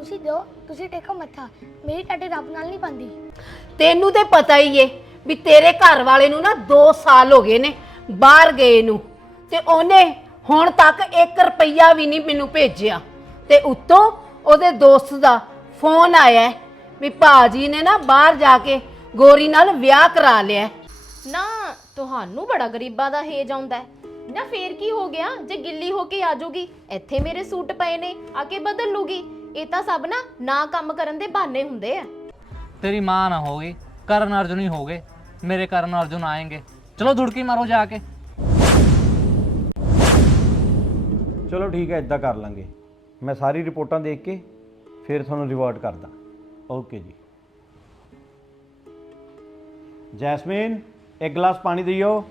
ਤੁਸੀਂ ਦਿਓ ਤੁਸੀਂ ਟੇਕੋ ਮੱਥਾ। ਮੇਰੀ ਟਾਟੀ ਰੱਬ ਨਾਲ ਨਹੀਂ ਬੰਦੀ ਤੈਨੂੰ ਤੇ ਪਤਾ ਹੀ ਏ ਵੀ ਤੇਰੇ ਘਰ ਵਾਲੇ ਨੂੰ ਨਾ 2 ਸਾਲ ਹੋ ਗਏ ਨੇ ਬਾਹਰ ਗਏ ਨੂੰ। ਤੇ ਉਹਨੇ ਹੁਣ ਤੱਕ 1 ਰੁਪਈਆ ਵੀ ਨਹੀਂ ਮੈਨੂੰ ਭੇਜਿਆ। ਤੇ ਉੱਤੋਂ ਉਹਦੇ ਦੋਸਤ ਦਾ ਫੋਨ ਆਇਆ ਹੈ ਵੀ ਭਾਜੀ ਨੇ ਨਾ ਬਾਹਰ ਜਾ ਕੇ ਗੋਰੀ ਨਾਲ ਵਿਆਹ ਕਰਾ ਲਿਆ ਹੈ। ਨਾ ਤੁਹਾਨੂੰ ਬੜਾ ਗਰੀਬਾਂ ਦਾ ਹੇਜ ਆਉਂਦਾ ਹੈ। ਨਾ ਫੇਰ ਕੀ ਹੋ ਗਿਆ? ਜੇ ਗਿੱਲੀ ਹੋ ਕੇ ਆ ਜਾਊਗੀ ਇੱਥੇ ਮੇਰੇ ਸੂਟ ਪਏ ਨੇ ਆ ਕੇ ਬਦਲ ਲੂਗੀ। ਇਹ ਤਾਂ ਸਭ ਨਾ ਨਾ ਕੰਮ ਕਰਨ ਦੇ ਬਹਾਨੇ ਹੁੰਦੇ ਆ। ਤੇਰੀ ਮਾਂ ਨਾ ਹੋਗੀ ਕਰਨ ਅਰਜੁਨ ਹੀ ਹੋਗੇ ਮੇਰੇ ਕਰਨ ਅਰਜੁਨ ਆਏਗੇ। ਚਲੋ ਦੁੜਕੀ ਮਾਰੋ ਜਾ ਕੇ। ਚਲੋ ਠੀਕ ਹੈ ਇਦਾਂ ਕਰ ਲਾਂਗੇ। ਮੈਂ ਸਾਰੀ ਰਿਪੋਰਟਾਂ ਦੇਖ ਕੇ ਫਿਰ ਤੁਹਾਨੂੰ ਰਿਵਾਰਡ ਕਰਦਾ। ਓਕੇ ਜੀ। ਜੈਸਮੀਨ ਇੱਕ ਗਲਾਸ ਪਾਣੀ ਦਿਓ।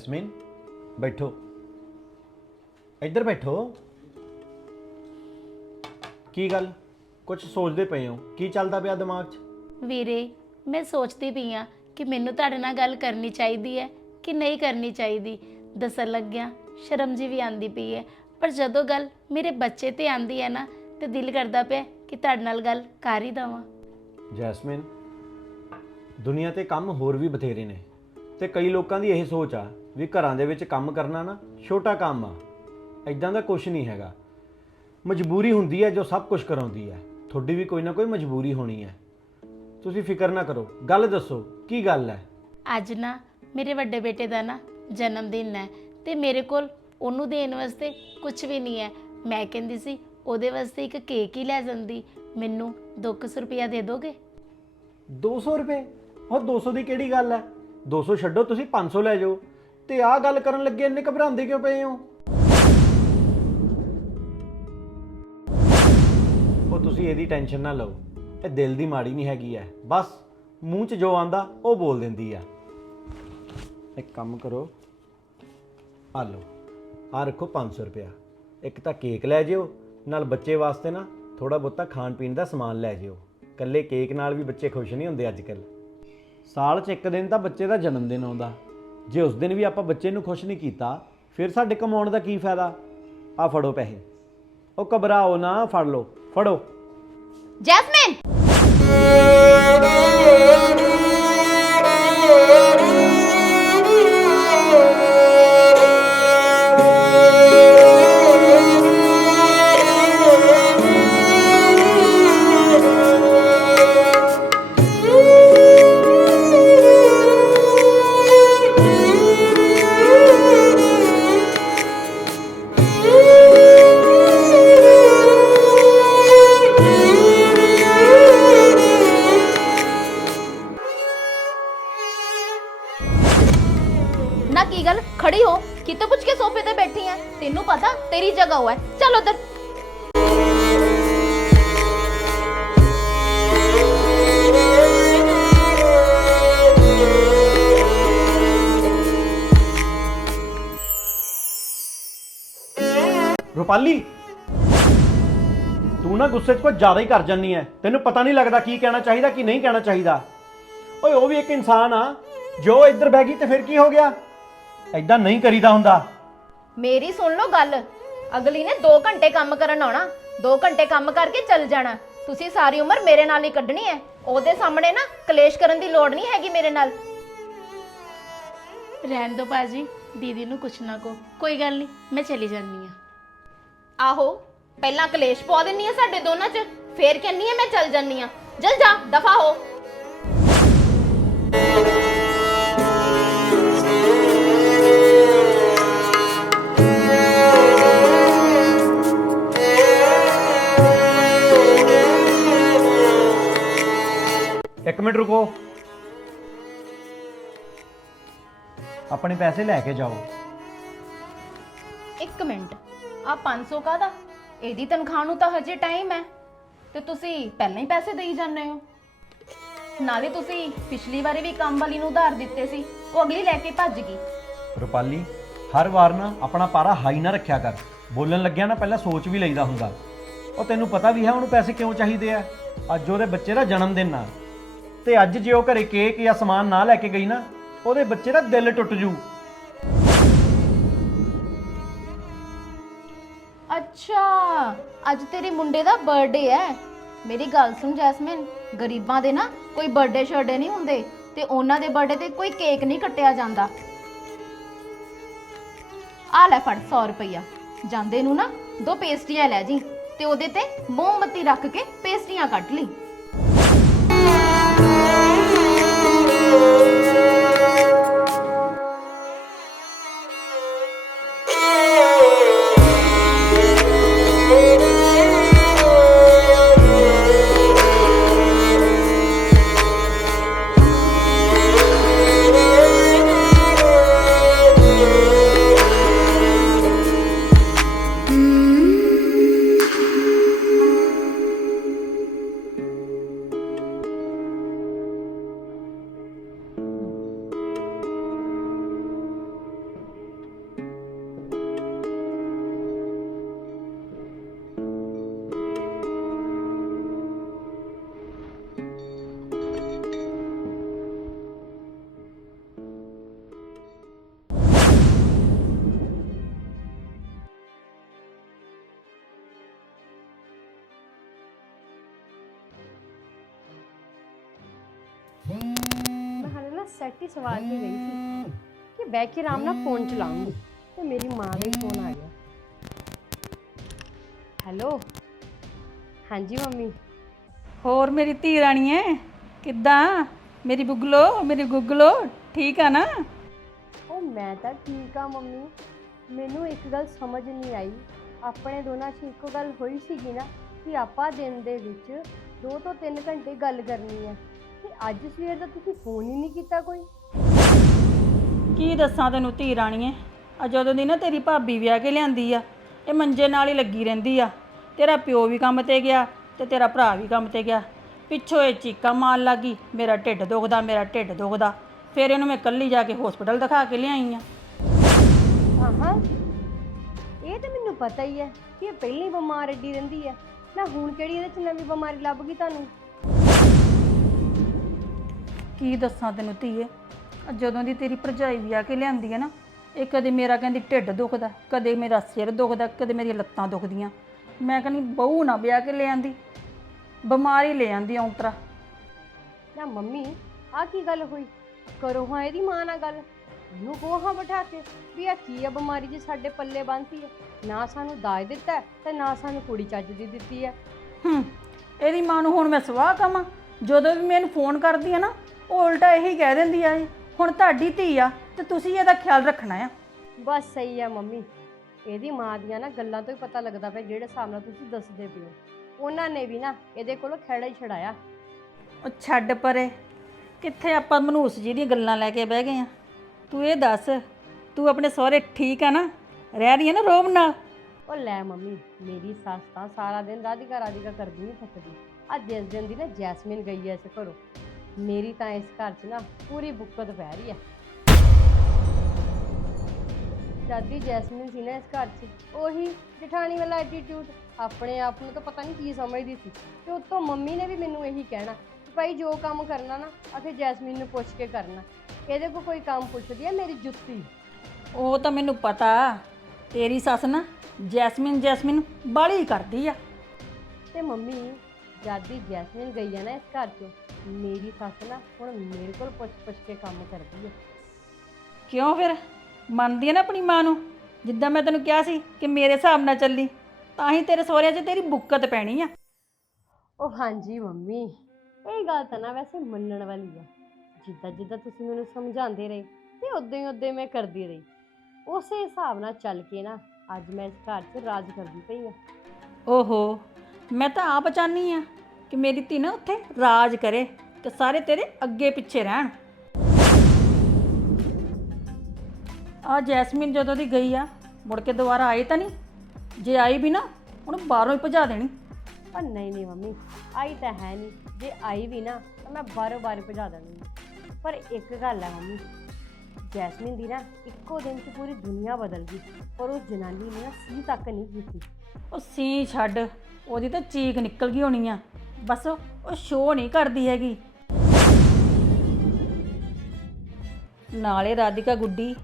ਜੈਸਮੀਨ ਬੈਠੋ। ਇੱਧਰ ਬੈਠੋ। ਕੀ ਗੱਲ? ਕੁਝ ਸੋਚਦੇ ਪਏ ਹੋ? ਕੀ ਚੱਲਦਾ ਪਿਆ ਦਿਮਾਗ 'ਚ? ਵੀਰੇ ਮੈਂ ਸੋਚਦੀ ਪਈ ਆ ਕਿ ਮੈਨੂੰ ਤੁਹਾਡੇ ਨਾਲ ਗੱਲ ਕਰਨੀ ਚਾਹੀਦੀ ਹੈ ਕਿ ਨਹੀਂ ਕਰਨੀ ਚਾਹੀਦੀ। ਦੱਸਣ ਲੱਗਿਆ ਸ਼ਰਮ ਜੀ ਵੀ ਆਂਦੀ ਪਈ ਹੈ। ਪਰ ਜਦੋਂ ਗੱਲ ਮੇਰੇ ਬੱਚੇ ਤੇ ਆਂਦੀ ਹੈ ਨਾ ਤੇ ਦਿਲ ਕਰਦਾ ਪਿਆ ਕਿ ਤੁਹਾਡੇ ਨਾਲ ਗੱਲ ਕਰ ਹੀ ਦਵਾਂ। ਜੈਸਮਿਨ ਦੁਨੀਆ ਤੇ ਕੰਮ ਹੋਰ ਵੀ ਬਥੇਰੇ ਨੇ। ਤੇ ਕਈ ਲੋਕਾਂ ਦੀ ਇਹ ਸੋਚ ਆ ਵੀ ਘਰਾਂ ਦੇ ਵਿੱਚ ਕੰਮ ਕਰਨਾ ਨਾ ਛੋਟਾ ਕੰਮ ਆ। ਐਦਾਂ ਦਾ ਕੁਝ ਨਹੀਂ ਹੈਗਾ। ਮਜਬੂਰੀ ਹੁੰਦੀ ਹੈ ਜੋ ਸਭ ਕੁਝ ਕਰਾਉਂਦੀ ਹੈ। ਤੁਹਾਡੀ ਵੀ ਕੋਈ ਨਾ ਕੋਈ ਮਜਬੂਰੀ ਹੋਣੀ ਹੈ। ਤੁਸੀਂ ਫਿਕਰ ਨਾ ਕਰੋ। ਗੱਲ ਦੱਸੋ ਕੀ ਗੱਲ ਹੈ? ਅੱਜ ਨਾ ਮੇਰੇ ਵੱਡੇ ਬੇਟੇ ਦਾ ਨਾ ਜਨਮ ਦਿਨ ਹੈ ਤੇ ਮੇਰੇ ਕੋਲ ਉਹਨੂੰ ਦੇਣ ਵਾਸਤੇ ਕੁਝ ਵੀ ਨਹੀਂ ਹੈ। ਮੈਂ ਕਹਿੰਦੀ ਸੀ ਉਹਦੇ ਵਾਸਤੇ ਇੱਕ ਕੇਕ ਹੀ ਲੈ ਜਾਂਦੀ। ਮੈਨੂੰ 200 ਰੁਪਇਆ ਦੇ ਦੋਗੇ? 200 ਰੁਪਏ? ਉਹ 200 ਦੀ ਕਿਹੜੀ ਗੱਲ ਹੈ? 200 ਛੱਡੋ ਤੁਸੀਂ 500 ਲੈ ਜਾਓ। ਤੇ ਆਹ ਗੱਲ ਕਰਨ ਲੱਗੇ ਇੰਨੇ ਘਬਰਾਉਂਦੇ ਕਿਉਂ ਪਏ ਹੋ? ਉਹ ਤੁਸੀਂ ਇਹਦੀ ਟੈਨਸ਼ਨ ਨਾ ਲਓ। ਇਹ ਦਿਲ ਦੀ ਮਾੜੀ ਨਹੀਂ ਹੈਗੀ ਐ। ਬਸ ਮੂੰਹ 'ਚ ਜੋ ਆਂਦਾ ਉਹ ਬੋਲ ਦਿੰਦੀ ਆ ਇੱਕ ਕੰਮ ਕਰੋ। ਆ ਲਓ ਆ ਰੱਖੋ 500 ਰੁਪਇਆ। ਇੱਕ ਤਾਂ ਕੇਕ ਲੈ ਜਿਓ ਨਾਲ ਬੱਚੇ ਵਾਸਤੇ ਨਾ ਥੋੜਾ ਬਹੁਤਾ ਖਾਣ ਪੀਣ ਦਾ ਸਮਾਨ ਲੈ ਜਿਓ। ਕੱਲੇ ਕੇਕ ਨਾਲ ਵੀ ਬੱਚੇ ਖੁਸ਼ ਨਹੀਂ ਹੁੰਦੇ ਅੱਜ ਕੱਲ ਸਾਲ 'ਚ ਇੱਕ ਦਿਨ ਤਾਂ ਬੱਚੇ ਦਾ ਜਨਮ ਦਿਨ ਆਉਂਦਾ। ਜੇ ਉਸ ਦਿਨ ਵੀ ਆਪਾਂ ਬੱਚੇ ਨੂੰ ਖੁਸ਼ ਨਹੀਂ ਕੀਤਾ, ਫਿਰ ਸਾਡੇ ਕਮਾਉਣ ਦਾ ਕੀ ਫਾਇਦਾ? ਆ ਫੜੋ ਪੈਸੇ। ਉਹ ਘਬਰਾਓ ਨਾ, ਫੜ ਲਓ। ਫੜੋ। ਜੈਸਮਿਨ! ਗੁੱਸੇ 'ਚ ਕੁਝ ਜ਼ਿਆਦਾ ਹੀ ਕਰ ਜਾਨੀ ਐ। ਤੈਨੂੰ ਪਤਾ ਨਹੀਂ ਲੱਗਦਾ ਕੀ ਕਹਿਣਾ ਚਾਹੀਦਾ ਕੀ ਨਹੀਂ ਕਹਿਣਾ ਚਾਹੀਦਾ। ਓਏ ਉਹ ਵੀ ਇੱਕ ਇਨਸਾਨ ਆ। ਜੋ ਇੱਧਰ ਬਹਿ ਗਈ ਤੇ ਫਿਰ ਕੀ ਹੋ ਗਿਆ? ਐਦਾਂ ਨਹੀਂ ਕਰੀਦਾ ਹੁੰਦਾ। ਮੇਰੀ ਸੁਣ ਲਓ ਗੱਲ। ਅਗਲੀ ਨੇ 2 ਘੰਟੇ ਕੰਮ ਕਰਨ ਆਉਣਾ। 2 ਘੰਟੇ ਕੰਮ ਕਰਕੇ ਚੱਲ ਜਾਣਾ। ਤੁਸੀਂ ਸਾਰੀ ਉਮਰ ਮੇਰੇ ਨਾਲ ਹੀ ਕੱਢਣੀ ਹੈ ਉਹਦੇ ਸਾਹਮਣੇ ਨਾ ਕਲੇਸ਼ ਕਰਨ ਦੀ ਲੋੜ ਨਹੀਂ ਹੈਗੀ ਮੇਰੇ ਨਾਲ। ਰਹਿਣ ਦੋ ਬਾਜੀ ਦੀਦੀ ਨੂੰ ਕੁਛ ਨਾ ਕੋ ਕੋਈ ਗੱਲ ਨਹੀਂ ਮੈਂ ਚਲੀ ਜਾਂਦੀ ਆ ਆਹੋ। ਪਹਿਲਾਂ ਕਲੇਸ਼ ਪਵਾ ਦਿੰਨੀ ਆ ਸਾਡੇ ਦੋਨਾਂ 'ਚ ਫੇਰ ਕਹਿੰਨੀ ਆ ਮੈਂ ਚੱਲ ਜੰਨੀ ਆ। ਜਲ ਜਾ ਦਫਾ ਹੋ। ਇੱਕ ਮਿੰਟ ਰੁਕੋ। ਆਪਣੇ ਪੈਸੇ ਲੈ ਕੇ ਜਾਓ। ਇੱਕ ਮਿੰਟ ਆ 500 ਕਾਦਾ ਇਹਦੀ ਤਨਖਾਹ ਨੂੰ ਤਾਂ ਹਜੇ ਟਾਈਮ ਹੈ। ਤੇ ਤੁਸੀਂ ਪਹਿਲਾਂ ਹੀ ਪੈਸੇ ਦੇਈ ਜਾਂਦੇ ਹੋ। ਨਾਲੇ ਤੁਸੀਂ ਪਿਛਲੀ ਵਾਰੀ ਵੀ ਕੰਮ ਵਾਲੀ ਨੂੰ ਉਧਾਰ ਦਿੱਤੇ ਸੀ ਉਹ ਅਗਲੀ ਲੈ ਕੇ ਭੱਜ ਗਈ। ਰੁਪਾਲੀ ਹਰ ਵਾਰ ਨਾ ਆਪਣਾ ਪਾਰਾ ਹਾਈ ਨਾ ਰੱਖਿਆ ਕਰ। ਬੋਲਣ ਲੱਗਿਆ ਨਾ ਪਹਿਲਾਂ ਸੋਚ ਵੀ ਲਈਦਾ ਹੁੰਦਾ। ਉਹ ਤੈਨੂੰ ਪਤਾ ਵੀ ਹੈ ਉਹਨੂੰ ਪੈਸੇ ਕਿਉਂ ਚਾਹੀਦੇ ਆ। ਅੱਜ ਉਹਦੇ ਬੱਚੇ ਦਾ ਜਨਮ ਦਿਨ ਆ। ਤੇ ਅੱਜ ਜੇ ਉਹ ਘਰੇ ਕੇਕ ਜਾਂ ਸਮਾਨ ਨਾ ਲੈ ਕੇ ਗਈ ਨਾ ਉਹਦੇ ਬੱਚੇ ਦਾ ਦਿਲ ਟੁੱਟ ਜੂ। ਅੱਛਾ ਅੱਜ ਤੇਰੇ ਮੁੰਡੇ ਦਾ ਬਰਥਡੇ ਹੈ ਮੇਰੀ ਗੱਲ ਸੁਣ ਜੈਸਮਿਨ, ਗਰੀਬਾਂ ਦੇ ਨਾ ਕੋਈ ਬਰਥਡੇ ਸ਼ਰਡੇ ਨਹੀਂ ਹੁੰਦੇ ਤੇ ਉਹਨਾਂ ਦੇ ਬਰਥਡੇ ਤੇ ਕੋਈ ਕੇਕ ਨਹੀਂ ਕੱਟਿਆ ਜਾਂਦਾ। ਆ ਲੈ ਫੜ 100 ਰੁਪਈਆ। ਜਾਂਦੇ ਨੂੰ ਨਾ ਦੋ ਪੇਸਟਰੀਆਂ ਲੈ ਜੀ ਤੇ ਉਹਦੇ ਤੇ ਮੋਮਬੱਤੀ ਰੱਖ ਕੇ ਪੇਸਟਰੀਆਂ ਕੱਟ ਲਈ। ਸੈੱਟ ਹੀ ਸਵਾ ਕੇ ਗਈ ਸੀ ਕਿ ਬਹਿ ਕੇ ਆਰਾਮ ਨਾਲ ਫੋਨ ਚਲਾਉਂਗੀ ਤੇ ਮੇਰੀ ਮਾਂ ਦਾ ਫੋਨ ਆ ਗਿਆ। ਹੈਲੋ ਹਾਂਜੀ ਮੰਮੀ। ਹੋਰ ਮੇਰੀ ਧੀ ਰਾਣੀਏ ਕਿੱਦਾਂ? ਮੇਰੀ ਬੁਗਲੋ ਮੇਰੀ ਗੁਗਲੋ ਠੀਕ ਆ ਨਾ? ਉਹ ਮੈਂ ਤਾਂ ਠੀਕ ਆ ਮੰਮੀ। ਮੈਨੂੰ ਇੱਕ ਗੱਲ ਸਮਝ ਨਹੀਂ ਆਈ। ਆਪਣੇ ਦੋਨਾਂ 'ਚ ਇੱਕੋ ਗੱਲ ਹੋਈ ਸੀਗੀ ਨਾ ਕਿ ਆਪਾਂ ਦਿਨ ਦੇ ਵਿੱਚ 2 ਤੋਂ 3 ਘੰਟੇ ਗੱਲ ਕਰਨੀ ਹੈ ਤੇ ਅੱਜ ਸਵੇਰ ਦਾ ਤੁਸੀਂ ਫੋਨ ਹੀ ਨਹੀਂ ਕੀਤਾ ਕੋਈ? ਕੀ ਦੱਸਾਂ ਤੈਨੂੰ ਧੀ ਰਾਣੀਏ ਆ ਜਦੋਂ ਦੀ ਨਾ ਤੇਰੀ ਭਾਬੀ ਵਿਆਹ ਕੇ ਲਿਆਂਦੀ ਆ। ਇਹ ਮੰਜੇ ਨਾਲ ਹੀ ਲੱਗੀ ਰਹਿੰਦੀ ਆ। ਤੇਰਾ ਪਿਓ ਵੀ ਕੰਮ ਤੇ ਗਿਆ ਤੇ ਤੇਰਾ ਭਰਾ ਵੀ ਕੰਮ ਤੇ ਗਿਆ। ਪਿੱਛੋਂ ਇਹ ਚੀਕਾਂ ਮਾਰਨ ਲੱਗੀ ਮੇਰਾ ਢਿੱਡ ਦੁਖਦਾ ਮੇਰਾ ਢਿੱਡ ਦੁਖਦਾ। ਫਿਰ ਇਹਨੂੰ ਮੈਂ ਇਕੱਲੀ ਜਾ ਕੇ ਹਸਪੀਟਲ ਦਿਖਾ ਕੇ ਲਿਆਈ ਆ। ਹਾਂ ਹਾਂ ਇਹ ਤਾਂ ਮੈਨੂੰ ਪਤਾ ਹੀ ਹੈ ਕਿ ਇਹ ਪਹਿਲਾਂ ਬਿਮਾਰ ਏਡੀ ਰਹਿੰਦੀ ਹੈ ਨਾ ਹੁਣ ਕਿਹੜੀ ਇਹਦੇ 'ਚ ਨਵੀਂ ਬਿਮਾਰੀ ਲੱਭ ਗਈ ਤੁਹਾਨੂੰ? ਕੀ ਦੱਸਾਂ ਤੈਨੂੰ ਧੀਏ? ਆਹ ਜਦੋਂ ਦੀ ਤੇਰੀ ਭਰਜਾਈ ਵਿਆਹ ਕੇ ਲਿਆਂਦੀ ਹੈ ਨਾ ਇਹ ਕਦੇ ਮੇਰਾ ਕਹਿੰਦੀ ਢਿੱਡ ਦੁਖਦਾ ਕਦੇ ਮੇਰਾ ਸਿਰ ਦੁਖਦਾ ਕਦੇ ਮੇਰੀਆਂ ਲੱਤਾਂ ਦੁਖਦੀਆਂ। ਮੈਂ ਕਹਿੰਦੀ ਬਹੂ ਨਾ ਵਿਆਹ ਕੇ ਲਿਆਂਦੀ ਬਿਮਾਰੀ ਲੈ ਆਂਦੀ ਔਂਤਰਾ ਨਾ ਮੰਮੀ ਆ ਕੀ ਗੱਲ ਹੋਈ? ਕਰੋ ਹਾਂ ਇਹਦੀ ਮਾਂ ਨਾਲ ਗੱਲ। ਇਹਨੂੰ ਕਹੋ ਹਾਂ ਬਿਠਾ ਕੇ ਵੀ ਆ ਕੀ ਆ ਬਿਮਾਰੀ ਜੀ ਸਾਡੇ ਪੱਲੇ ਬੰਨਤੀ ਹੈ ਨਾ ਸਾਨੂੰ ਦਾਜ ਦਿੱਤਾ ਹੈ, ਤੇ ਨਾ ਸਾਨੂੰ ਕੁੜੀ ਚੱਜ ਦੀ ਦਿੱਤੀ ਹੈ। ਹੂੰ ਇਹਦੀ ਮਾਂ ਨੂੰ ਹੁਣ ਮੈਂ ਸਵਾਹ ਕਵਾਂ ਜਦੋਂ ਵੀ ਮੈਨੂੰ ਫੋਨ ਕਰਦੀ ਆ ਨਾ ਉਹ ਉਲਟਾ ਇਹੀ ਕਹਿ ਦਿੰਦੀ ਆ ਹੁਣ ਤੁਹਾਡੀ ਧੀ ਆ ਤੇ ਤੁਸੀਂ ਇਹਦਾ ਖਿਆਲ ਰੱਖਣਾ ਆ। ਬਸ ਸਹੀ ਹੈ ਮੰਮੀ ਇਹਦੀ ਮਾਂ ਦੀਆਂ ਨਾ ਗੱਲਾਂ ਤੋਂ ਹੀ ਪਤਾ ਲੱਗਦਾ ਪਿਆ ਜਿਹੜੇ ਹਿਸਾਬ ਨਾਲ ਤੁਸੀਂ ਦੱਸਦੇ ਪਏ ਹੋ। ਉਹਨਾਂ ਨੇ ਵੀ ਨਾ ਇਹਦੇ ਕੋਲੋਂ ਖਹਿੜਾ ਹੀ ਛੜਾਇਆ ਉਹ ਛੱਡ ਪਰੇ ਕਿੱਥੇ ਆਪਾਂ ਮਨੂਸ ਜੀ ਦੀਆਂ ਗੱਲਾਂ ਲੈ ਕੇ ਬਹਿ ਗਏ ਆ? ਤੂੰ ਇਹ ਦੱਸ ਤੂੰ ਆਪਣੇ ਸਹੁਰੇ ਠੀਕ ਆ ਨਾ? ਰਹਿ ਰਹੀ ਆ ਨਾ ਰੋਬ ਨਾਲ? ਉਹ ਲੈ ਮੰਮੀ ਮੇਰੀ ਸੱਸ ਤਾਂ ਸਾਰਾ ਦਿਨ ਰਾਧਿਕਾ ਰਾਧਿਕਾ ਕਰਦੀ ਨਹੀਂ ਥੱਕਦੀ। ਅੱਜ ਜਿਸ ਦਿਨ ਦੀ ਨਾ ਜੈਸਮਿਨ ਗਈ ਐ ਇਸ ਘਰੋਂ। ਮੇਰੀ ਤਾਂ ਇਸ ਘਰ 'ਚ ਨਾ ਪੂਰੀ ਬੁੱਕਤ ਪੈ ਰਹੀ ਐ ਜਦ ਦੀ ਜੈਸਮਿਨ ਸੀ ਨਾ ਇਸ ਘਰ 'ਚ ਉਹੀ ਜਠਾਣੀ ਵਾਲਾ ਐਟੀਟਿਊਡ ਆਪਣੇ ਆਪ ਨੂੰ ਤਾਂ ਪਤਾ ਨਹੀਂ ਕੀ ਸਮਝਦੀ ਸੀ ਤੇ ਉਤੋਂ ਮੰਮੀ ਨੇ ਵੀ ਮੈਨੂੰ ਇਹੀ ਕਹਿਣਾ ਕਿ ਭਾਈ ਜੋ ਕੰਮ ਕਰਨਾ ਨਾ ਅਤੇ ਜੈਸਮਿਨ ਨੂੰ ਪੁੱਛ ਕੇ ਕਰਨਾ। ਇਹਦੇ ਕੋਲ ਕੋਈ ਕੰਮ ਪੁੱਛਦੀ ਐ ਮੇਰੀ ਜੁੱਤੀ। ਉਹ ਤਾਂ ਮੈਨੂੰ ਪਤਾ ਤੇਰੀ ਸੱਸ ਨਾ ਜੈਸਮਿਨ ਜੈਸਮਿਨ ਬਾਲੀ ਕਰਦੀ ਆ। ਤੇ ਮੰਮੀ ਜਦ ਦੀ ਜੈਸਮਿਨ ਗਈ ਆ ਨਾ ਇਸ ਘਰ 'ਚ ਮੇਰੀ ਸੱਸ ਨਾ ਹੁਣ ਮੇਰੇ ਕੋਲ ਪੁੱਛ ਪੁੱਛ ਕੇ ਕੰਮ ਕਰਦੀ ਹੈ ਕਿਉਂ ਫਿਰ? ਮੰਨਦੀ ਆ ਨਾ ਆਪਣੀ ਮਾਂ ਨੂੰ? ਜਿੱਦਾਂ ਮੈਂ ਤੈਨੂੰ ਕਿਹਾ ਸੀ ਕਿ ਮੇਰੇ ਹਿਸਾਬ ਨਾਲ ਚੱਲੀ ਤਾਂ ਹੀ ਤੇਰੇ ਸਹੁਰਿਆਂ 'ਚ ਤੇਰੀ ਬੁੱਕਤ ਪੈਣੀ ਆ। ਉਹ ਹਾਂਜੀ ਮੰਮੀ ਇਹ ਗੱਲ ਤਾਂ ਨਾ ਵੈਸੇ ਮੰਨਣ ਵਾਲੀ ਹੈ ਜਿੱਦਾਂ ਜਿੱਦਾਂ ਤੁਸੀਂ ਮੈਨੂੰ ਸਮਝਾਉਂਦੇ ਰਹੇ ਤੇ ਉਦਾਂ ਹੀ ਉਦਾਂ ਹੀ ਮੈਂ ਕਰਦੀ ਰਹੀ। ਉਸੇ ਹਿਸਾਬ ਨਾਲ ਚੱਲ ਕੇ ਨਾ ਅੱਜ ਮੈਂ ਇਸ ਘਰ 'ਚ ਰਾਜ ਕਰਦੀ ਪਈ ਹਾਂ ਓਹੋ ਮੈਂ ਤਾਂ ਆਪ ਚਾਹਨੀ ਆ ਕਿ ਮੇਰੀ ਧੀ ਨਾ ਉੱਥੇ ਰਾਜ ਕਰੇ ਤੇ ਸਾਰੇ ਤੇਰੇ ਅੱਗੇ ਪਿੱਛੇ ਰਹਿਣ। ਆ ਜੈਸਮੀਨ ਜਦੋਂ ਦੀ ਗਈ ਆ ਮੁੜ ਕੇ ਦੁਬਾਰਾ ਆਈ ਤਾਂ ਨਹੀਂ? ਜੇ ਆਈ ਵੀ ਨਾ ਉਹਨੂੰ ਬਾਹਰੋਂ ਹੀ ਭਜਾ ਦੇਣੀ। ਪਰ ਨਹੀਂ ਨਹੀਂ ਮੰਮੀ ਆਈ ਤਾਂ ਹੈ ਨਹੀਂ। ਜੇ ਆਈ ਵੀ ਨਾ ਤਾਂ ਮੈਂ ਬਾਰੋ ਬਾਰ ਭਜਾ ਦੇਣੀ। ਪਰ ਇੱਕ ਗੱਲ ਹੈ ਮੰਮੀ ਜੈਸਮਿਨ ਦੀ ਨਾ ਇੱਕੋ ਦਿਨ 'ਚ ਪੂਰੀ ਦੁਨੀਆ ਬਦਲ ਗਈ ਪਰ ਉਸ ਜਨਾਨੀ ਨੇ ਨਾ ਸੀ ਤੱਕ ਨਹੀਂ ਕੀਤੀ। ਉਹ ਸੀ ਛੱਡ ਉਹਦੀ ਤਾਂ ਚੀਕ ਨਿਕਲ ਗਈ ਹੋਣੀ ਆ। ਬਸ ਉਹ ਸ਼ੋਅ ਨਹੀਂ ਕਰਦੀ ਹੈਗੀ। ਨਾਲੇ ਰਾਧਿਕਾ ਗੁੱਡੀ,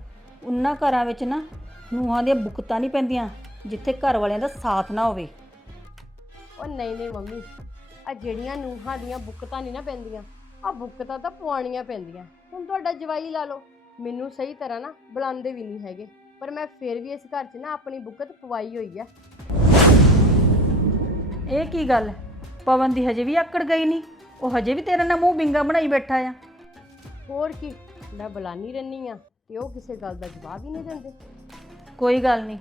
ਉਹਨਾਂ ਘਰਾਂ ਵਿੱਚ ਨਾ ਨੂਹਾਂ ਦੀਆਂ ਬੁਕਤਾਂ ਨਹੀਂ ਪੈਂਦੀਆਂ, ਜਿੱਥੇ ਘਰ ਵਾਲਿਆਂ ਦਾ ਸਾਥ ਨਾ ਹੋਵੇ। ਉਹ ਨਹੀਂ ਨਹੀਂ ਮੰਮੀ ਆ ਜਿਹੜੀਆਂ ਨੂਹਾਂ ਦੀਆਂ ਬੁੱਕਤਾਂ ਨਹੀਂ ਨਾ ਪੈਂਦੀਆਂ ਆ ਬੁੱਕਤਾਂ ਤਾਂ ਪਵਾਉਣੀਆਂ ਪੈਂਦੀਆਂ। ਹੁਣ ਤੁਹਾਡਾ ਜਵਾਈ ਲਾ ਲਓ। ਮੈਨੂੰ ਸਹੀ ਤਰ੍ਹਾਂ ਨਾ ਬੁਲਾਉਂਦੇ ਵੀ ਨਹੀਂ ਹੈਗੇ, ਪਰ ਮੈਂ ਫਿਰ ਵੀ ਇਸ ਘਰ 'ਚ ਨਾ ਆਪਣੀ ਬੁੱਕਤ ਪਵਾਈ ਹੋਈ ਆ। ਇਹ ਕੀ ਗੱਲ? ਪਵਨ ਦੀ ਹਜੇ ਵੀ ਆਕੜ ਗਈ ਨਹੀਂ। ਉਹ ਹਜੇ ਵੀ ਤੇਰੇ ਨਾਲ ਮੂੰਹ ਬਿੰਗਾ ਬਣਾਈ ਬੈਠਾ ਆ। ਹੋਰ ਕੀ? ਮੈਂ ਬੁਲਾਨੀ ਰਹਿਨੀ ਆ ਤੇ ਉਹ ਕਿਸੇ ਗੱਲ ਦਾ ਜਵਾਬ ਹੀ ਨਹੀਂ ਦਿੰਦੇ। ਕੋਈ ਗੱਲ ਨਹੀਂ।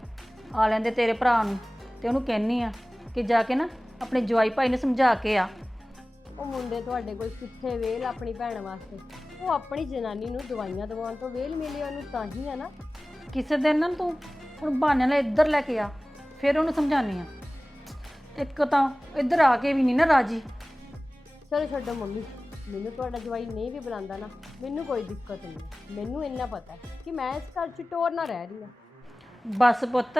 ਆ ਲੈਂਦੇ ਤੇਰੇ ਭਰਾ ਨੂੰ ਤੇ ਉਹਨੂੰ ਕਹਿਨੀ ਆ ਕਿ ਜਾ ਕੇ ਨਾ ਆਪਣੇ ਜਵਾਈ ਭਾਈ ਨੂੰ ਸਮਝਾ ਕੇ ਆ। ਉਹ ਮੁੰਡੇ ਤੁਹਾਡੇ ਕੋਲ ਕਿੱਥੇ ਵੇਲ ਆਪਣੀ ਭੈਣ ਵਾਸਤੇ? ਉਹ ਆਪਣੀ ਜਨਾਨੀ ਨੂੰ ਦਵਾਈਆਂ ਦਵਾਉਣ ਤੋਂ ਵੇਲ ਮਿਲੀ ਉਹਨੂੰ ਤਾਂ ਹੀ ਆ ਨਾ। ਕਿਸੇ ਦਿਨ ਨਾ ਤੂੰ ਹੁਣ ਬਹਾਨੇ ਨਾਲ ਇੱਧਰ ਲੈ ਕੇ ਆ ਫਿਰ ਉਹਨੂੰ ਸਮਝਾਨੀ ਆ। ਇੱਕ ਤਾਂ ਇੱਧਰ ਆ ਕੇ ਵੀ ਨਹੀਂ ਨਾ ਰਾਜੀ। ਚਲੋ ਛੱਡੋ ਮੰਮੀ ਮੈਨੂੰ ਤੁਹਾਡਾ ਜਵਾਈ ਨਹੀਂ ਵੀ ਬੁਲਾਉਂਦਾ ਨਾ ਮੈਨੂੰ ਕੋਈ ਦਿੱਕਤ ਨਹੀਂ ਮੈਨੂੰ ਇੰਨਾ ਪਤਾ ਹੈ ਕਿ ਮੈਂ ਇਸ ਘਰ 'ਚ ਟੋਰ ਨਾ ਰਹਿ ਰਹੀ ਹਾਂ। ਬਸ ਪੁੱਤ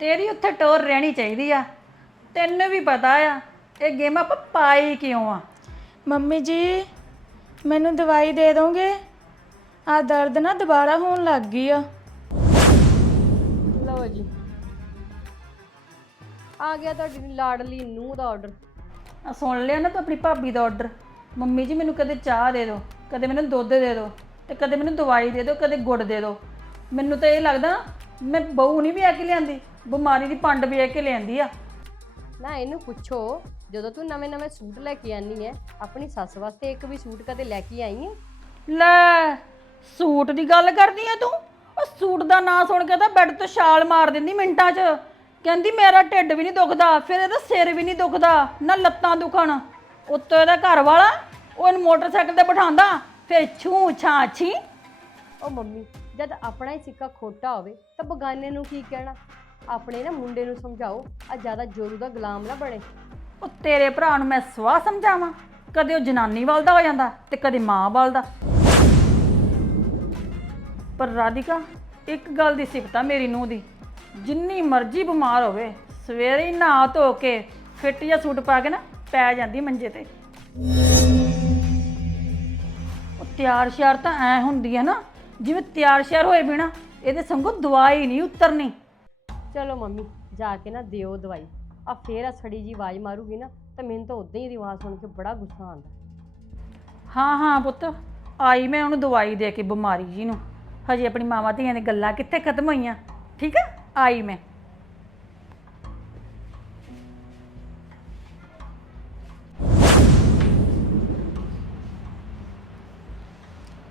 ਤੇਰੀ ਉੱਥੇ ਟੋਰ ਰਹਿਣੀ ਚਾਹੀਦੀ ਆ ਤੈਨੂੰ ਵੀ ਪਤਾ ਆ ਇਹ ਗੇਮ ਆਪਾਂ ਪਾਈ ਕਿਉਂ ਆ? ਮੰਮੀ ਜੀ ਮੈਨੂੰ ਦਵਾਈ ਦੇ ਦੋਗੇ? ਆ ਦਰਦ ਨਾ ਦੁਬਾਰਾ ਹੋਣ ਲੱਗ ਗਈ ਆ। ਲਓ ਜੀ ਆ ਗਿਆ ਤੁਹਾਡੀ ਲਾਡਲੀ ਨੂੰਹ ਦਾ ਆਰਡਰ ਆ ਸੁਣ ਲਿਆ ਨਾ ਤੂੰ ਆਪਣੀ ਭਾਬੀ ਦਾ ਆਰਡਰ ਮੰਮੀ ਜੀ ਮੈਨੂੰ ਕਦੇ ਚਾਹ ਦੇ ਦਿਓ ਕਦੇ ਮੈਨੂੰ ਦੁੱਧ ਦੇ ਦਿਓ ਤੇ ਕਦੇ ਮੈਨੂੰ ਦਵਾਈ ਦੇ ਦਿਓ ਕਦੇ ਗੁੜ ਦੇ ਦਿਓ। ਮੈਨੂੰ ਤਾਂ ਇਹ ਲੱਗਦਾ ਮੈਂ ਬਹੂ ਨਹੀਂ ਵੀ ਆ ਕੇ ਲਿਆਂਦੀ ਬਿਮਾਰੀ ਦੀ ਪੰਡ ਵੀ ਆ ਕੇ ਲਿਆਂਦੀ ਆ। ਨਾ ਇਹਨੂੰ ਪੁੱਛੋ ਜਦੋਂ ਤੂੰ ਨਵੇਂ ਨਵੇਂ ਸੂਟ ਲੈ ਕੇ ਆਨੀ ਹੈ ਆਪਣੀ ਸੱਸ ਵਾਸਤੇ ਇੱਕ ਵੀ ਸੂਟ ਕਦੇ ਲੈ ਕੇ ਆਈ ਹੈ ਲੈ ਸੂਟ ਦੀ ਗੱਲ ਕਰਦੀ ਆ ਤੂੰ? ਉਹ ਸੂਟ ਦਾ ਨਾਂ ਸੁਣ ਕੇ ਤਾਂ ਬੈੱਡ ਤੋਂ ਛਾਲ ਮਾਰ ਦਿੰਦੀ ਮਿੰਟਾਂ 'ਚ। ਕਹਿੰਦੀ ਮੇਰਾ ਢਿੱਡ ਵੀ ਨਹੀਂ ਦੁਖਦਾ ਫਿਰ ਇਹਦਾ ਸਿਰ ਵੀ ਨਹੀਂ ਦੁਖਦਾ ਨਾ ਲੱਤਾਂ ਦੁਖਣ। ਉੱਤੋਂ ਇਹਦਾ ਘਰ ਵਾਲਾ ਉਹ ਇਹਨੂੰ ਮੋਟਰਸਾਈਕਲ ਤੇ ਬਿਠਾਉਂਦਾ ਫਿਰ ਛੂ ਛਾਂ ਛੀ। ਉਹ ਮੰਮੀ ਜਦ ਆਪਣਾ ਹੀ ਸਿੱਕਾ ਖੋਟਾ ਹੋਵੇ ਤਾਂ ਬਗਾਨੇ ਨੂੰ ਕੀ ਕਹਿਣਾ? ਆਪਣੇ ਨਾ ਮੁੰਡੇ ਨੂੰ ਸਮਝਾਓ ਆ ਜ਼ਿਆਦਾ ਜੋਰੂ ਦਾ ਗੁਲਾਮ ਨਾ ਬਣੇ। ਉਹ ਤੇਰੇ ਭਰਾ ਨੂੰ ਮੈਂ ਸਵਾਹ ਸਮਝਾਵਾਂ। ਕਦੇ ਉਹ ਜਨਾਨੀ ਵੱਲ ਦਾ ਹੋ ਜਾਂਦਾ ਤੇ ਕਦੇ ਮਾਂ ਵੱਲ ਦਾ ਪਰ ਰਾਧਿਕਾ ਇੱਕ ਗੱਲ ਦੀ ਸਿਫਤ ਆ ਮੇਰੀ ਨੂੰਹ ਦੀ। ਜਿੰਨੀ ਮਰਜ਼ੀ ਬਿਮਾਰ ਹੋਵੇ ਸਵੇਰੇ ਹੀ ਨਹਾ ਧੋ ਕੇ ਫਿੱਟ ਜਿਹਾ ਸੂਟ ਪਾ ਕੇ ਨਾ ਪੈ ਜਾਂਦੀ ਮੰਜੇ ਤੇ। ਉਹ ਤਿਆਰ ਸ਼ਿਆਰ ਤਾਂ ਐ ਹੁੰਦੀ ਹੈ ਨਾ ਜਿਵੇਂ ਤਿਆਰ ਸ਼ਿਆਰ ਹੋਏ ਬਿਨਾ ਇਹਦੇ ਸੰਗੋ ਦਵਾਈ ਨਹੀਂ ਉਤਰਨੀ। ਚਲੋ ਮੰਮੀ ਜਾ ਕੇ ਨਾ ਦਿਓ ਦਵਾਈ। ਆ ਫੇਰ ਆ ਸੜੀ ਜੀ ਆਵਾਜ਼ ਮਾਰੂਗੀ ਨਾ ਤਾਂ ਮੈਨੂੰ ਤਾਂ ਉਦਾਂ ਹੀ ਦੀ ਆਵਾਜ਼ ਸੁਣ ਕੇ ਬੜਾ ਗੁੱਸਾ ਆਉਂਦਾ। ਹਾਂ ਹਾਂ ਪੁੱਤ ਆਈ ਮੈਂ ਉਹਨੂੰ ਦਵਾਈ ਦੇ ਕੇ ਬਿਮਾਰੀ ਜੀ ਨੂੰ। ਹਜੇ ਆਪਣੀ ਮਾਵਾਂ ਧੀਆਂ ਦੀਆਂ ਗੱਲਾਂ ਕਿੱਥੇ ਖਤਮ ਹੋਈਆਂ ਠੀਕ ਆ? ਆਈ ਮੈਂ।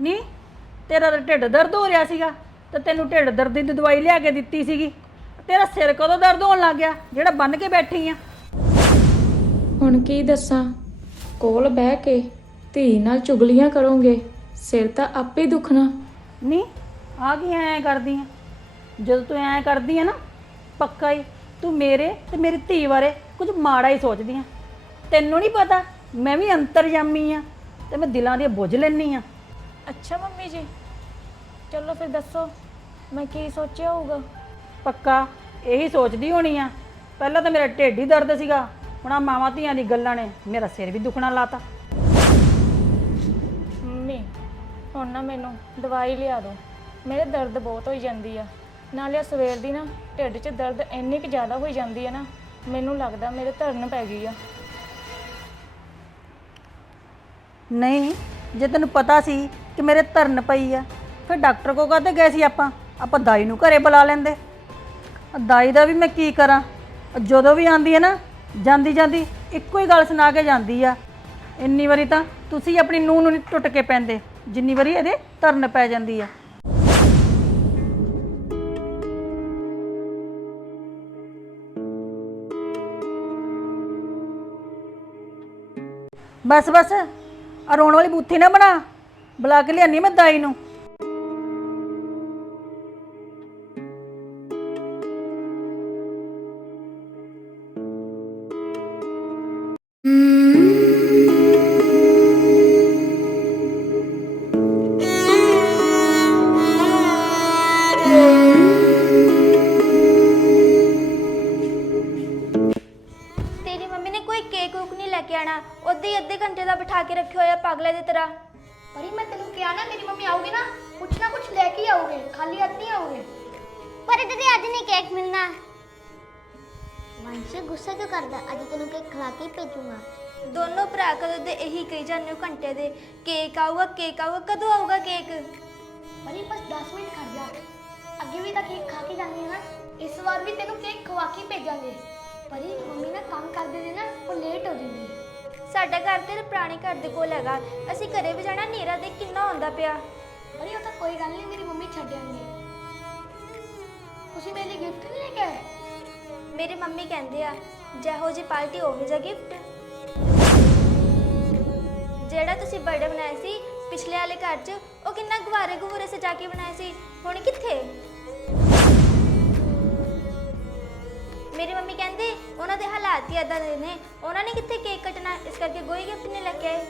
ਨੀ ਤੇਰਾ ਤਾਂ ਢਿੱਡ ਦਰਦ ਹੋ ਰਿਹਾ ਸੀਗਾ ਤੇ ਤੈਨੂੰ ਢਿੱਡ ਦਰਦ ਦੀ ਦਵਾਈ ਲਿਆ ਕੇ ਦਿੱਤੀ ਸੀਗੀ। ਤੇਰਾ ਸਿਰ ਕਦੋਂ ਦਰਦ ਹੋਣ ਲੱਗ ਗਿਆ ਜਿਹੜਾ ਬੰਨ ਕੇ ਬੈਠੀ ਆ? ਹੁਣ ਕੀ ਦੱਸਾਂ? ਕੋਲ ਬਹਿ ਕੇ ਧੀ ਨਾਲ ਚੁਗਲੀਆਂ ਕਰੋਗੇ ਸਿਰ ਤਾਂ ਆਪੇ ਦੁਖਣਾ। ਨਹੀਂ ਆ ਕੀ ਐ ਕਰਦੀ ਆ? ਜਦੋਂ ਤੂੰ ਐ ਕਰਦੀ ਆ ਨਾ ਪੱਕਾ ਹੀ ਤੂੰ ਮੇਰੇ ਤੇ ਮੇਰੀ ਧੀ ਬਾਰੇ ਕੁਝ ਮਾੜਾ ਹੀ ਸੋਚਦੀ ਆ। ਤੈਨੂੰ ਨਹੀਂ ਪਤਾ ਮੈਂ ਵੀ ਅੰਤਰਜਾਮੀ ਆ ਤੇ ਮੈਂ ਦਿਲਾਂ ਦੀ ਬੁੱਝ ਲੈਣੀ ਆ। ਅੱਛਾ ਮੰਮੀ ਜੀ ਚਲੋ ਫਿਰ ਦੱਸੋ ਮੈਂ ਕੀ ਸੋਚਿਆ ਹੋਊਗਾ? ਪੱਕਾ ਇਹੀ ਸੋਚਦੀ ਹੋਣੀ ਆ। ਪਹਿਲਾਂ ਤਾਂ ਮੇਰਾ ਢਿੱਡ ਹੀ ਦਰਦ ਸੀਗਾ ਹੁਣ ਆ ਮਾਵਾਂ ਧੀਆਂ ਦੀ ਗੱਲਾਂ ਨੇ ਮੇਰਾ ਸਿਰ ਵੀ ਦੁਖਣਾ ਲਾਤਾ। ਮੰਮੀ ਹੁਣ ਨਾ ਮੈਨੂੰ ਦਵਾਈ ਲਿਆ ਦਿਓ ਮੇਰੇ ਦਰਦ ਬਹੁਤ ਹੋਈ ਜਾਂਦੀ ਆ। ਨਾਲੇ ਆਹ ਸਵੇਰ ਦੀ ਨਾ ਢਿੱਡ 'ਚ ਦਰਦ ਇੰਨੀ ਕੁ ਜ਼ਿਆਦਾ ਹੋਈ ਜਾਂਦੀ ਹੈ ਨਾ, ਮੈਨੂੰ ਲੱਗਦਾ ਮੇਰੇ ਧਰਨ ਪੈ ਗਈ ਆ। ਨਹੀਂ, ਜੇ ਤੈਨੂੰ ਪਤਾ ਸੀ ਕਿ ਮੇਰੇ ਧਰਨ ਪਈ ਆ, ਫਿਰ ਡਾਕਟਰ ਕੋਲ ਕਾਹਤੇ ਗਏ ਸੀ ਆਪਾਂ? ਆਪਾਂ ਦਾਈ ਨੂੰ ਘਰੇ ਬੁਲਾ ਲੈਂਦੇ। ਆਹ ਦਾਈ ਦਾ ਵੀ ਮੈਂ ਕੀ ਕਰਾਂ? ਉਹ ਜਦੋਂ ਵੀ ਆਂਦੀ ਹੈ ਨਾ, ਜਾਂਦੀ ਜਾਂਦੀ ਇੱਕੋ ਹੀ ਗੱਲ ਸੁਣਾ ਕੇ ਜਾਂਦੀ ਆ। ਇੰਨੀ ਵਾਰੀ ਤਾਂ ਤੁਸੀਂ ਆਪਣੀ ਨੂੰਹ ਨੂੰ ਨਹੀਂ ਟੁੱਟ ਕੇ ਪੈਂਦੇ, ਜਿੰਨੀ ਵਾਰੀ ਇਹਦੇ ਧਰਨ ਪੈ ਜਾਂਦੀ ਆ। ਬਸ ਬਸ ਆ ਰੋਣ ਵਾਲੀ ਬੂਥੀ ਨਾ ਬਣਾ ਬੁਲਾ ਕੇ ਲਿਆਨੀ ਮੈਂ ਦਾਈ ਨੂੰ। ਮਨਸ਼ ਗੁੱਸਾ ਕਿਉਂ ਕਰਦਾ? ਅੱਜ ਤੈਨੂੰ ਕੇਕ ਖਵਾ ਕੇ ਭੇਜੂੰਗਾ। ਦੋਨੋਂ ਭਰਾ ਕਦੋਂ ਦੇ ਇਹੀ ਕਹੀ ਜਾਂਦੇ ਹੋ ਘੰਟੇ ਦੇ? ਕੇਕ ਆਊਗਾ ਕੇਕ ਆਊਗਾ ਕਦੋਂ ਆਊਗਾ ਕੇਕ? ਪਰੀ ਬਸ 10 ਮਿੰਟ ਖੜ ਜਾ। ਅੱਗੇ ਵੀ ਤਾਂ ਕੇਕ ਖਾ ਕੇ ਜਾਂਦੀ ਹੈ ਨਾ। ਇਸ ਵਾਰ ਵੀ ਤੈਨੂੰ ਕੇਕ ਖਵਾ ਕੇ ਭੇਜਾਂਗੇ। ਪਰੀ ਮੰਮੀ ਨਾ ਕੰਮ ਕਰਦੇ ਨੇ ਨਾ ਉਹ ਲੇਟ ਹੋ ਜਾਂਦੀ ਹੈ ਸਾਡਾ ਘਰ ਤੇਰੇ ਪੁਰਾਣੇ ਘਰ ਦੇ ਕੋਲ ਹੈਗਾ। ਅਸੀਂ ਘਰੇ ਵੀ ਜਾਣਾ ਨੇਰਾ ਦੇ ਕਿੰਨਾ ਹੁੰਦਾ ਪਿਆ। ਪਰੀ ਉਹ ਤਾਂ ਕੋਈ ਗੱਲ ਨਹੀਂ ਮੇਰੀ ਮੰਮੀ ਛੱਡ ਜਾਣਗੇ ਤੁਸੀਂ ਮੇਰੇ ਲਈ ਗਿਫਟ ਨਹੀਂ ਲੈ ਕੇ ਆਏ? ਮੇਰੀ ਮੰਮੀ ਕਹਿੰਦੇ ਆ, ਜਿਹੋ ਜੀ ਪਾਰਟੀ ਉਹੋ ਜਿਹਾ ਗਿਫਟ ਜਿਹੜਾ ਤੁਸੀਂ ਬਰਥਡੇ ਬਣਾਇਆ ਸੀ, ਪਿਛਲੇ ਵਾਲੇ ਘਰ 'ਚ, ਉਹ ਕਿੰਨਾ ਗੁਬਾਰੇ ਗੁਬੂਰੇ ਸਜਾ ਕੇ ਬਣਾਇਆ ਸੀ, ਹੁਣ ਕਿੱਥੇ? ਮੇਰੀ ਮੰਮੀ ਕਹਿੰਦੇ, ਉਹਨਾਂ ਦੇ ਹਾਲਾਤ ਹੀ ਏਦਾਂ ਦੇ ਨੇ, ਉਹਨਾਂ ਨੇ ਕਿੱਥੇ ਕੇਕ ਕੱਟਣਾ, ਇਸ ਕਰਕੇ ਕੋਈ ਗਿਫਟ ਨਹੀਂ ਲੈ ਕੇ ਆਏ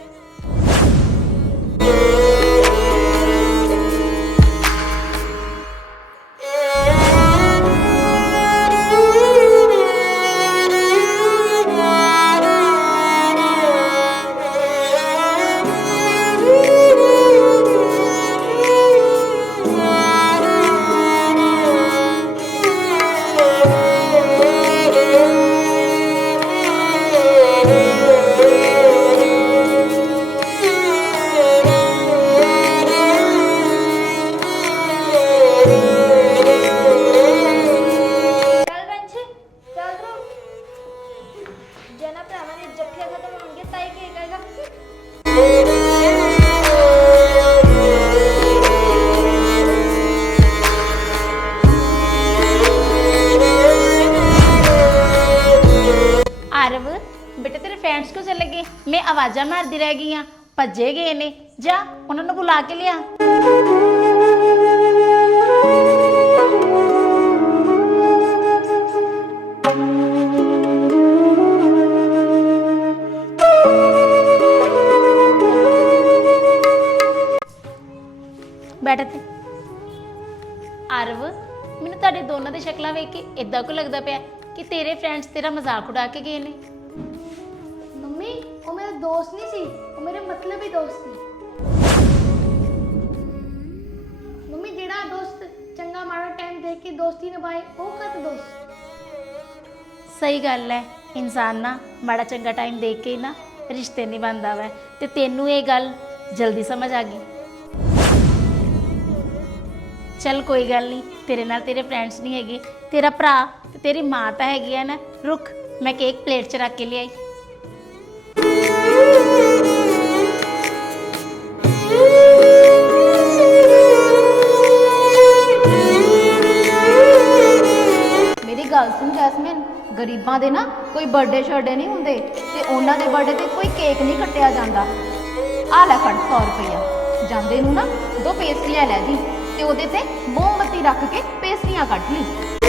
ਭੱਜੇ ਗਏ ਨੇ। ਜਾ, ਉਹਨਾਂ ਨੂੰ ਬੁਲਾ ਕੇ ਲਿਆ। ਬੈਠ ਤੇ ਆਰਵ, ਮੈਨੂੰ ਤੁਹਾਡੇ ਦੋਨਾਂ ਦੀ ਸ਼ਕਲਾਂ ਵੇਖ ਕੇ ਇਦਾਂ ਕੋ ਲੱਗਦਾ ਪਿਆ ਕਿ ਤੇਰੇ ਫਰੈਂਡਸ ਤੇਰਾ ਮਜ਼ਾਕ ਉਡਾ ਕੇ ਗਏ ਨੇ? ਦੋਸਤ। ਸੀ ਮੰਮੀ, ਜਿਹੜਾ ਦੋਸਤ ਚੰਗਾ ਮਾੜਾ ਟਾਈਮ ਦੇਖ ਕੇ ਦੋਸਤੀ ਨਿਭਾਏ, ਉਹ ਕਦ ਦੋਸਤ? ਸਹੀ ਗੱਲ ਹੈ। ਇਨਸਾਨ ਨਾ ਮਾੜਾ ਚੰਗਾ ਟਾਈਮ ਦੇਖ ਕੇ ਹੀ ਨਾ ਰਿਸ਼ਤੇ ਬਣਦਾ ਵੈ। ਤੇ ਤੈਨੂੰ ਇਹ ਗੱਲ ਜਲਦੀ ਸਮਝ ਆ ਗਈ। ਚੱਲ ਕੋਈ ਗੱਲ ਨਹੀਂ, ਤੇਰੇ ਨਾਲ ਤੇਰੇ ਫਰੈਂਡਸ ਨਹੀਂ ਹੈਗੇ। ਤੇਰਾ ਭਰਾ ਤੇ ਤੇਰੀ ਮਾਂ ਤਾਂ ਹੈਗੀ ਆ ਨਾ। ਰੁਕ ਮੈਂ ਕੇਕ ਪਲੇਟ 'ਚ ਰੱਖ ਕੇ ਲਿਆਈ। ਮੇਰੀ ਗੱਲ ਸੁਣ, ਜੈਸਮਿਨ। ਗਰੀਬਾਂ ਦੇ ਨਾ ਕੋਈ ਬਰਥਡੇ ਸ਼ਰਡੇ ਨਹੀਂ ਹੁੰਦੇ ਤੇ ਉਹਨਾਂ ਦੇ ਬਰਥਡੇ ਤੇ ਕੋਈ ਕੇਕ ਨਹੀਂ ਕੱਟਿਆ ਜਾਂਦਾ। ਆ ਲੈ ਫੜ 100 ਰੁਪਇਆ ਜਾਂਦੇ ਨੂੰ ਨਾ ਦੋ ਪੇਸਟਰੀਆਂ ਲੈ ਜੀ ਤੇ ਉਹਦੇ ਤੇ ਮੋਮਬੱਤੀ ਰੱਖ ਕੇ ਪੇਸਟਰੀਆਂ ਕੱਟ ਲਈ।